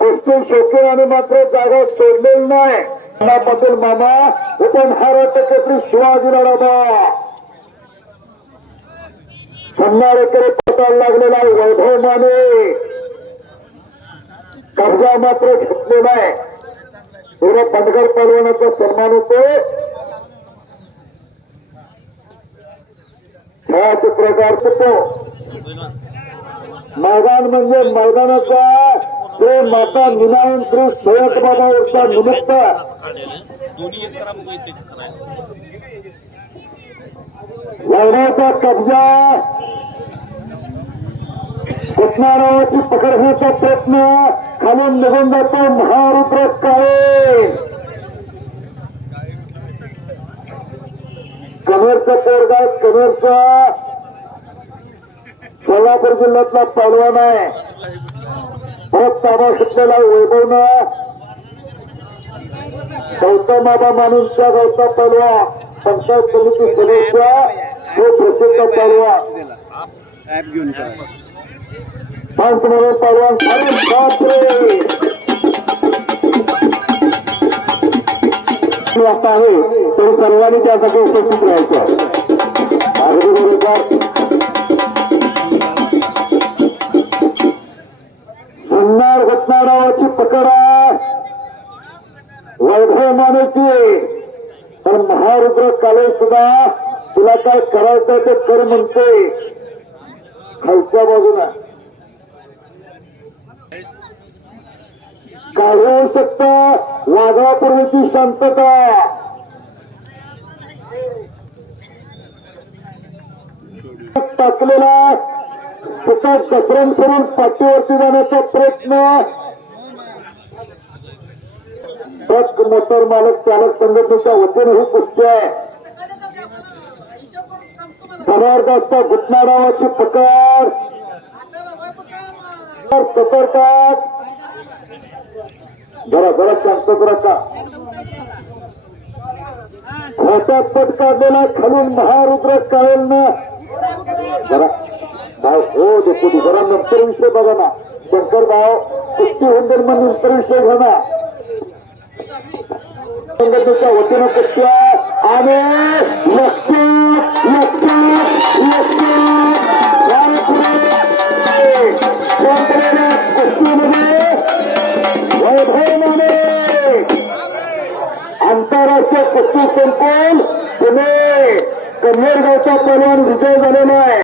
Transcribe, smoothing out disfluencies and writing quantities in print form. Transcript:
कुस्ती शौकीनाने मात्र जागा सोडलेली नाही. पाटील मामा उपमहाराष्ट्र केसरी शिवाजीराव संध्याकडे पटायला लागलेला वैभव माने कब्जा मात्र घेतलेला आहे. पूर्ण पटकर पलवानाचा सन्मान होतोय. खेळाचे प्रकार तो मैदान म्हणजे मैदानाचा श्री माता निनायन श्री सय्यद बाबावरचा निमित्त लढण्याचा कब्जा घुटणाराची पकडण्याचा प्रयत्न खालून निघून जातो महारुद्र काळे. कनेरचा पोरगा कनेरचा सोलापूर जिल्ह्यातला पहलवान आहे. बहुत ताबा घेतलेला वैभवनं गौतम बाबा मानूंच्या गावचा पहलवान पंचायत समिती सदस्य हे प्रसिद्ध पहलवान पंच म्हणून पहलवान वाजता आहे तरी सर्वांनी त्यासाठी उपस्थित राहायचं. अगदी बरोबर. सुंदर घटनारावाची पकड वैभव मानेची. पण महारुद्र काळे सुद्धा तुला काय करायचं ते कर म्हणते. खालच्या बाजूला काय होऊ शकतं वाघापूर्वीची शांतता. टाकलेला तुका घसरण करून पाठीवरती जाण्याचा प्रयत्न. ट्रक मोटर मालक चालक संघटनेच्या वतीने ही कुस्ती आहे. जबरदस्त घुटणारावाची पकड. सतर्कात जरा जरा शांत राहा. हातात पट काढलेला खालून महारुद्र काळेलनं जरा भाव हो देखो जरा नंतर विषय बघा ना. शंकर भाव कुस्ती होऊन मग नंतर विषय घ्या ना. संघटनेच्या वतीनं कुस्ती आणि कुस्तीमध्ये वैभव माने आंतरराष्ट्रीय कुस्ती संकुल पुणे कन्हेर गावचा पहलवान विजय झालेला आहे.